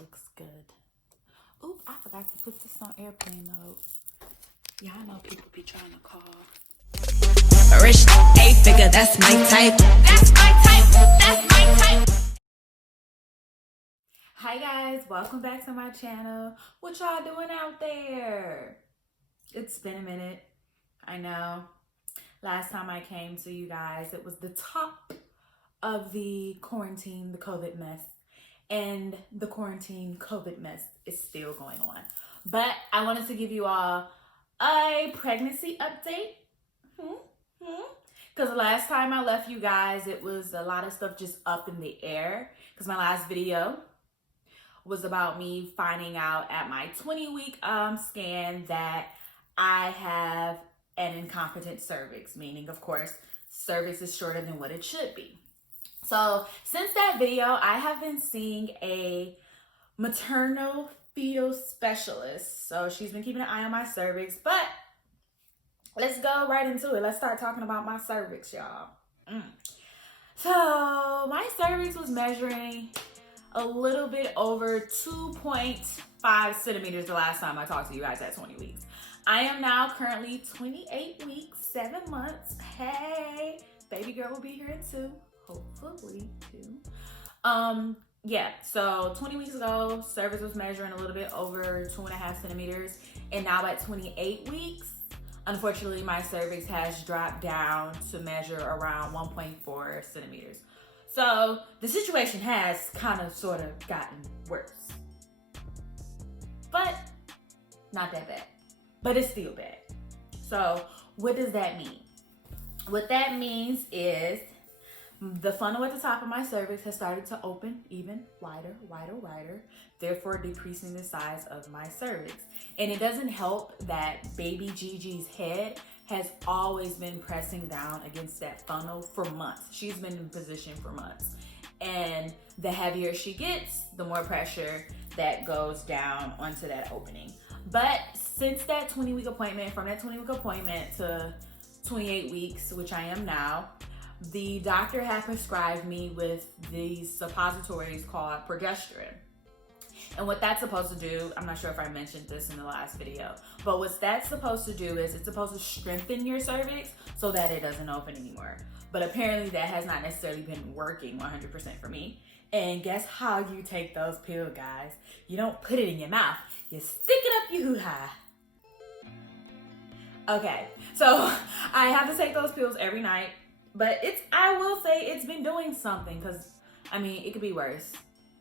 looks good. Oop, I forgot to put this on airplane mode. Yeah, I know people be trying to call. Rich, 8-figure, that's my type. That's my type. That's my type. Hi guys, welcome back to my channel. What y'all doing out there? It's been a minute. I know. Last time I came to you guys, it was the top of the quarantine, the COVID mess. And the quarantine COVID mess is still going on. But I wanted to give you all a pregnancy update. Because the last time I left you guys, it was a lot of stuff just up in the air. Because my last video was about me finding out at my 20-week scan that I have an incompetent cervix. Meaning, of course, cervix is shorter than what it should be. So since that video, I have been seeing a maternal fetal specialist. So she's been keeping an eye on my cervix, but let's go right into it. Let's start talking about my cervix, y'all. So my cervix was measuring a little bit over 2.5 centimeters the last time I talked to you guys at 20 weeks. I am now currently 28 weeks, 7 months. Hey, baby girl will be here in 2. Hopefully 2. Yeah, so 20 weeks ago, cervix was measuring a little bit over 2.5 centimeters. And now at 28 weeks, unfortunately, my cervix has dropped down to measure around 1.4 centimeters. So the situation has kind of sort of gotten worse. But not that bad. But it's still bad. So what does that mean? What that means is the funnel at the top of my cervix has started to open even wider, therefore decreasing the size of my cervix. And it doesn't help that baby Gigi's head has always been pressing down against that funnel for months. She's been in position for months. And the heavier she gets, the more pressure that goes down onto that opening. But since that 20-week appointment, from that 20-week appointment to 28 weeks, which I am now, the doctor had prescribed me with these suppositories called progesterone. And what that's supposed to do, I'm not sure if I mentioned this in the last video, but what that's supposed to do is it's supposed to strengthen your cervix so that it doesn't open anymore. But apparently that has not necessarily been working 100% for me. And guess how you take those pills, guys? You don't put it in your mouth. You stick it up your hoo-ha. Okay, so I have to take those pills every night. But I will say it's been doing something, because, I mean, it could be worse.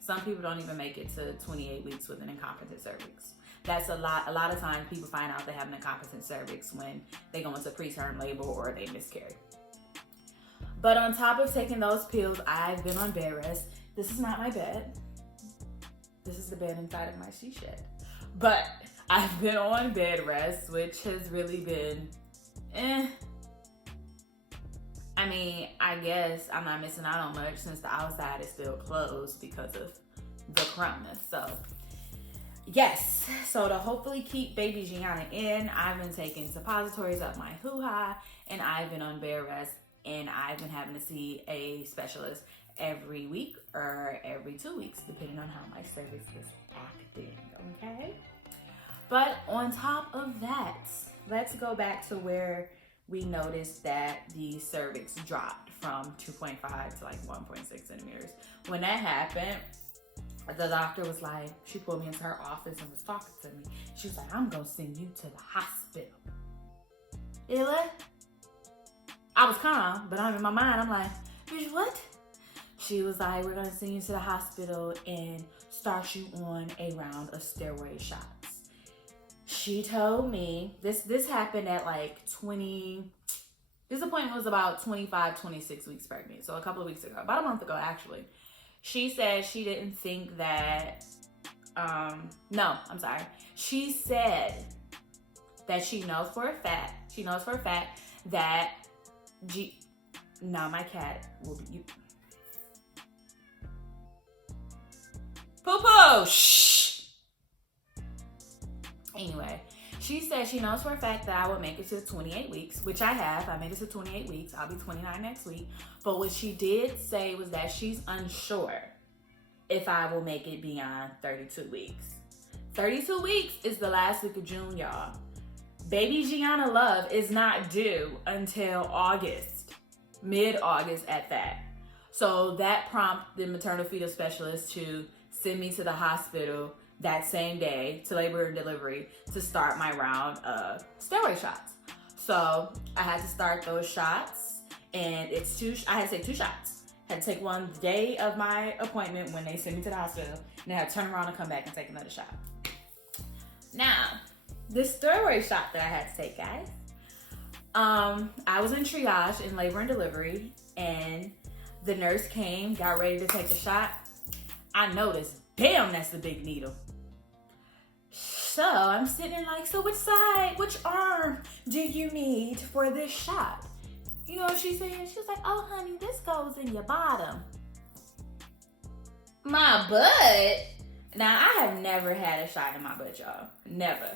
Some people don't even make it to 28 weeks with an incompetent cervix. That's a lot of times people find out they have an incompetent cervix when they go into preterm labor or they miscarry. But on top of taking those pills, I've been on bed rest. This is not my bed. This is the bed inside of my she shed. But I've been on bed rest, which has really been, I mean, I guess I'm not missing out on much since the outside is still closed because of the corona. So, yes. So to hopefully keep baby Gianna in, I've been taking suppositories up my hoo-ha, and I've been on bed rest, and I've been having to see a specialist every week or every 2 weeks, depending on how my cervix is acting, okay? But on top of that, let's go back to where we noticed that the cervix dropped from 2.5 to like 1.6 centimeters. When that happened, the doctor was like, she pulled me into her office and was talking to me. She was like, I'm gonna send you to the hospital. Ella? I was calm, but I'm in my mind, I'm like, bitch, what? She was like, we're gonna send you to the hospital and start you on a round of steroid shots. She told me, this happened at like this appointment was about 25, 26 weeks pregnant. So a couple of weeks ago, about a month ago, actually. She said she didn't think that, She said that she knows for a fact that my cat will be, Poo-poo, shh. Anyway, she said she knows for a fact that I will make it to 28 weeks, which I have. I made it to 28 weeks. I'll be 29 next week. But what she did say was that she's unsure if I will make it beyond 32 weeks. 32 weeks is the last week of June, y'all. Baby Gianna Love is not due until August, mid-August at that. So that prompted the maternal fetal specialist to send me to the hospital that same day to labor and delivery to start my round of steroid shots. So I had to start those shots, and I had to take 2 shots. I had to take one the day of my appointment when they sent me to the hospital, and I had to turn around and come back and take another shot. Now, this steroid shot that I had to take, guys, I was in triage in labor and delivery, and the nurse came, got ready to take the shot. I noticed, damn, that's a big needle. So I'm sitting there like, so which arm do you need for this shot? You know what she said? She was like, oh honey, this goes in your bottom. My butt? Now, I have never had a shot in my butt, y'all. Never.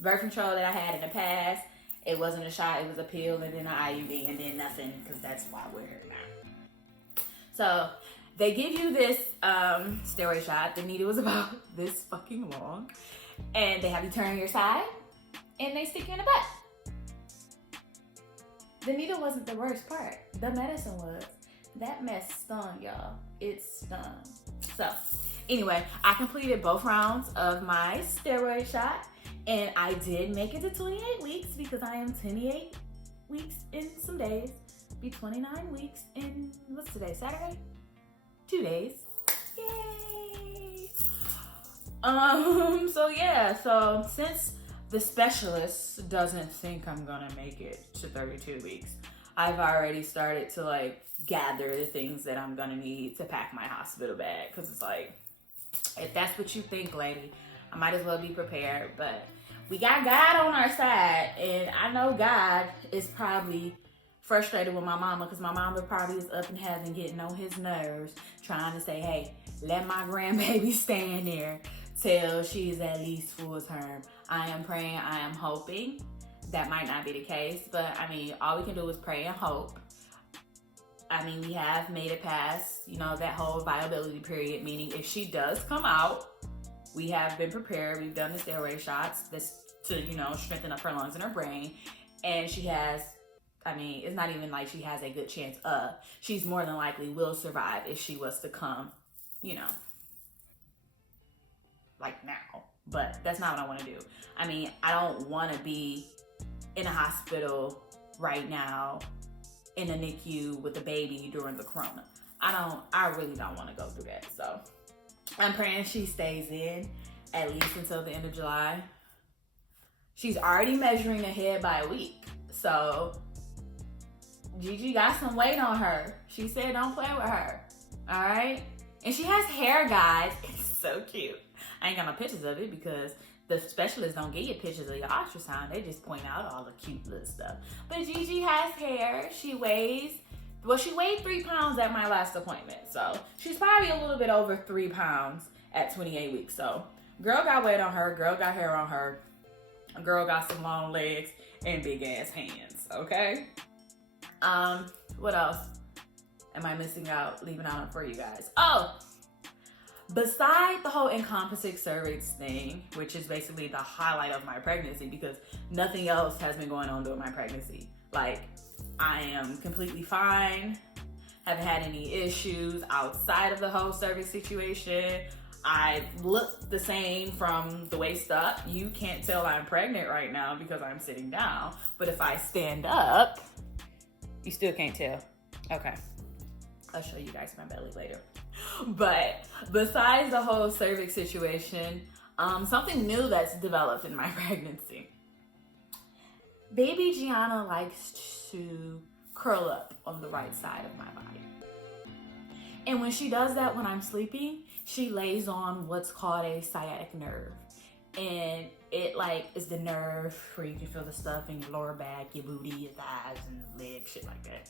Birth control that I had in the past, it wasn't a shot, it was a pill and then an IUD and then nothing, because that's why we're here now. So they give you this steroid shot. The needle was about this fucking long, and they have you turn your side, and they stick you in the butt. The needle wasn't the worst part. The medicine was. That mess stung, y'all. It stung. So anyway, I completed both rounds of my steroid shot, and I did make it to 28 weeks because I am 28 weeks in some days. Be 29 weeks in, what's today, Saturday? 2 days. Yay! So since the specialist doesn't think I'm gonna make it to 32 weeks, I've already started to like gather the things that I'm gonna need to pack my hospital bag, because it's like, if that's what you think, lady, I might as well be prepared. But we got God on our side, and I know God is probably frustrated with my mama, because my mama probably is up in heaven getting on his nerves, trying to say, hey, let my grandbaby stay in there till she's at least full term. I am praying, I am hoping that might not be the case, but I mean, all we can do is pray and hope. I mean, we have made it past, that whole viability period, meaning if she does come out, we have been prepared. We've done the steroid shots to, strengthen up her lungs and her brain. And she has, it's not even like she has a good chance of. She's more than likely will survive if she was to come, like now. But that's not what I want to do. I don't want to be in a hospital right now in a NICU with a baby during the corona. I really don't want to go through that. So I'm praying she stays in at least until the end of July. She's already measuring ahead by a week. So Gigi got some weight on her. She said don't play with her. All right? And she has hair, guys. It's so cute. I ain't got no pictures of it because the specialists don't give you pictures of your ultrasound. They just point out all the cute little stuff. But Gigi has hair. She weighed 3 pounds at my last appointment. So she's probably a little bit over 3 pounds at 28 weeks. So girl got weight on her. Girl got hair on her. Girl got some long legs and big ass hands. Okay? What else am I missing out, leaving out for you guys? Oh! Beside the whole incompetent cervix thing, which is basically the highlight of my pregnancy because nothing else has been going on during my pregnancy. Like, I am completely fine. Haven't had any issues outside of the whole cervix situation. I look the same from the waist up. You can't tell I'm pregnant right now because I'm sitting down. But if I stand up, you still can't tell. Okay. I'll show you guys my belly later. But besides the whole cervix situation, something new that's developed in my pregnancy. Baby Gianna likes to curl up on the right side of my body. And when she does that when I'm sleeping, she lays on what's called a sciatic nerve. And it is the nerve where you can feel the stuff in your lower back, your booty, your thighs, and legs, shit like that.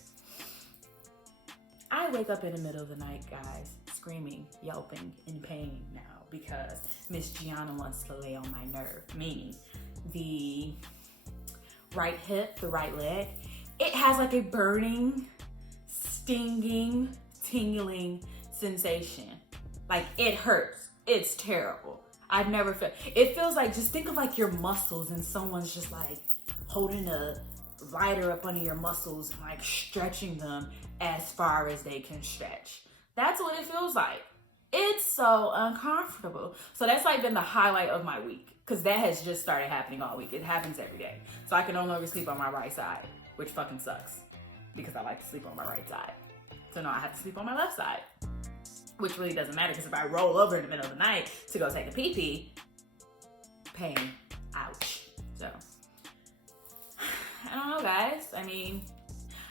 I wake up in the middle of the night, guys, screaming, yelping, in pain now because Miss Gianna wants to lay on my nerve, meaning the right hip, the right leg. It has like a burning, stinging, tingling sensation Like, it hurts. It's terrible. I've never felt, it feels like, just think of like your muscles and someone's just like holding a lighter up under your muscles and like stretching them as far as they can stretch. That's what it feels like. It's so uncomfortable. So that's like been the highlight of my week, because that has just started happening all week. It happens every day. So I can no longer sleep on my right side, which fucking sucks because I like to sleep on my right side. So now I have to sleep on my left side, which really doesn't matter, because if I roll over in the middle of the night to go take a pee-pee, pain, ouch. So, I don't know, guys. I mean,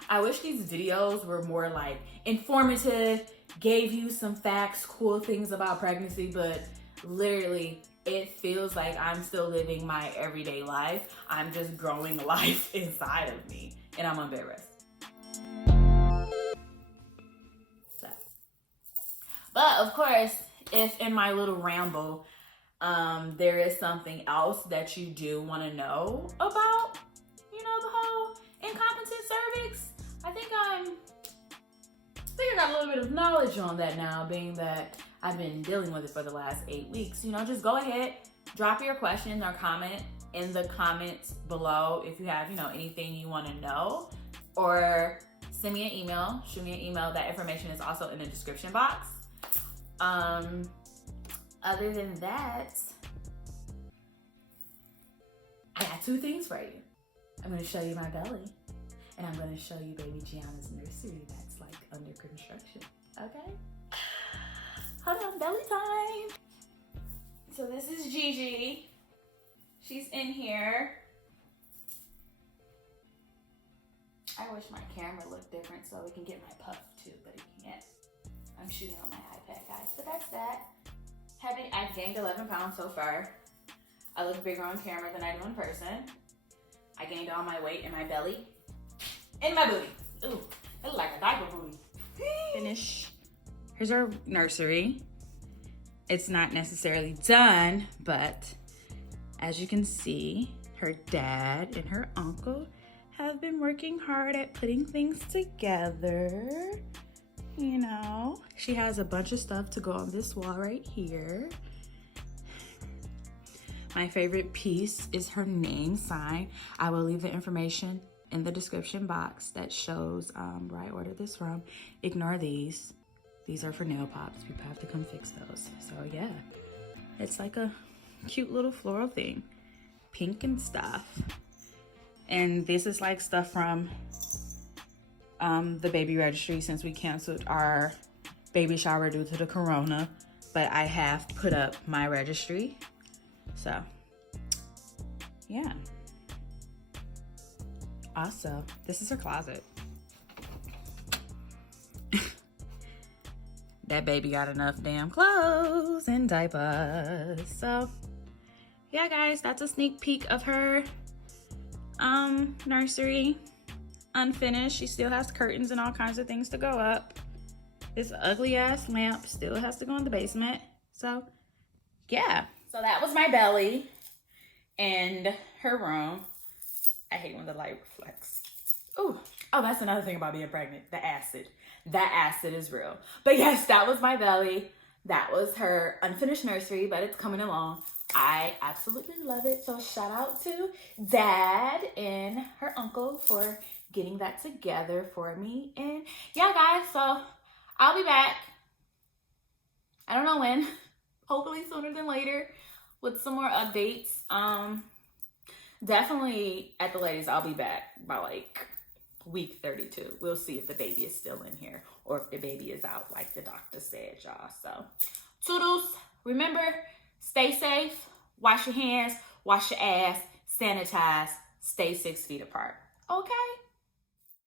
I wish these videos were more like informative, gave you some facts, cool things about pregnancy, but literally it feels like I'm still living my everyday life. I'm just growing life inside of me, and I'm embarrassed. So, but of course, if in my little ramble, there is something else that you do want to know about, you know, the whole incompetent cervix, I think I got a little bit of knowledge on that now, being that I've been dealing with it for the last 8 weeks. You know, just go ahead, drop your question or comment in the comments below if you have, you know, anything you want to know, or send me an email, shoot me an email. That information is also in the description box. Other than that, I got 2 things for you. I'm going to show you my belly, and I'm going to show you baby Gianna's nursery that's like under construction. Okay? Hold on, belly time. So this is Gigi. She's in here. I wish my camera looked different so we can get my puff too, but it can't. I'm shooting on my iPad, guys. But that's that. I've gained 11 pounds so far. I look bigger on camera than I do in person. I gained all my weight in my belly and my booty. Ooh, it looks like a diaper booty. Finish. Here's our nursery. It's not necessarily done, but as you can see, her dad and her uncle have been working hard at putting things together. You know, she has a bunch of stuff to go on this wall right here. My favorite piece is her name sign. I will leave the information in the description box that shows where I ordered this from. Ignore these. These are for nail pops. People have to come fix those. So yeah, it's like a cute little floral thing. Pink and stuff. And this is like stuff from the baby registry, since we canceled our baby shower due to the corona. But I have put up my registry. So, yeah. Also, this is her closet. That baby got enough damn clothes and diapers. So, yeah, guys, that's a sneak peek of her nursery. Unfinished. She still has curtains and all kinds of things to go up. This ugly ass lamp still has to go in the basement. So, yeah. So that was my belly and her room. I hate when the light reflects. Ooh. Oh, that's another thing about being pregnant. The acid. That acid is real. But yes, that was my belly. That was her unfinished nursery, but it's coming along. I absolutely love it. So shout out to Dad and her uncle for getting that together for me. And yeah, guys, so I'll be back. I don't know when. Hopefully sooner than later with some more updates. Definitely at the latest, I'll be back by like week 32. We'll see if the baby is still in here or if the baby is out like the doctor said, y'all. So toodles. Remember, stay safe, wash your hands, wash your ass, sanitize, stay 6 feet apart. Okay?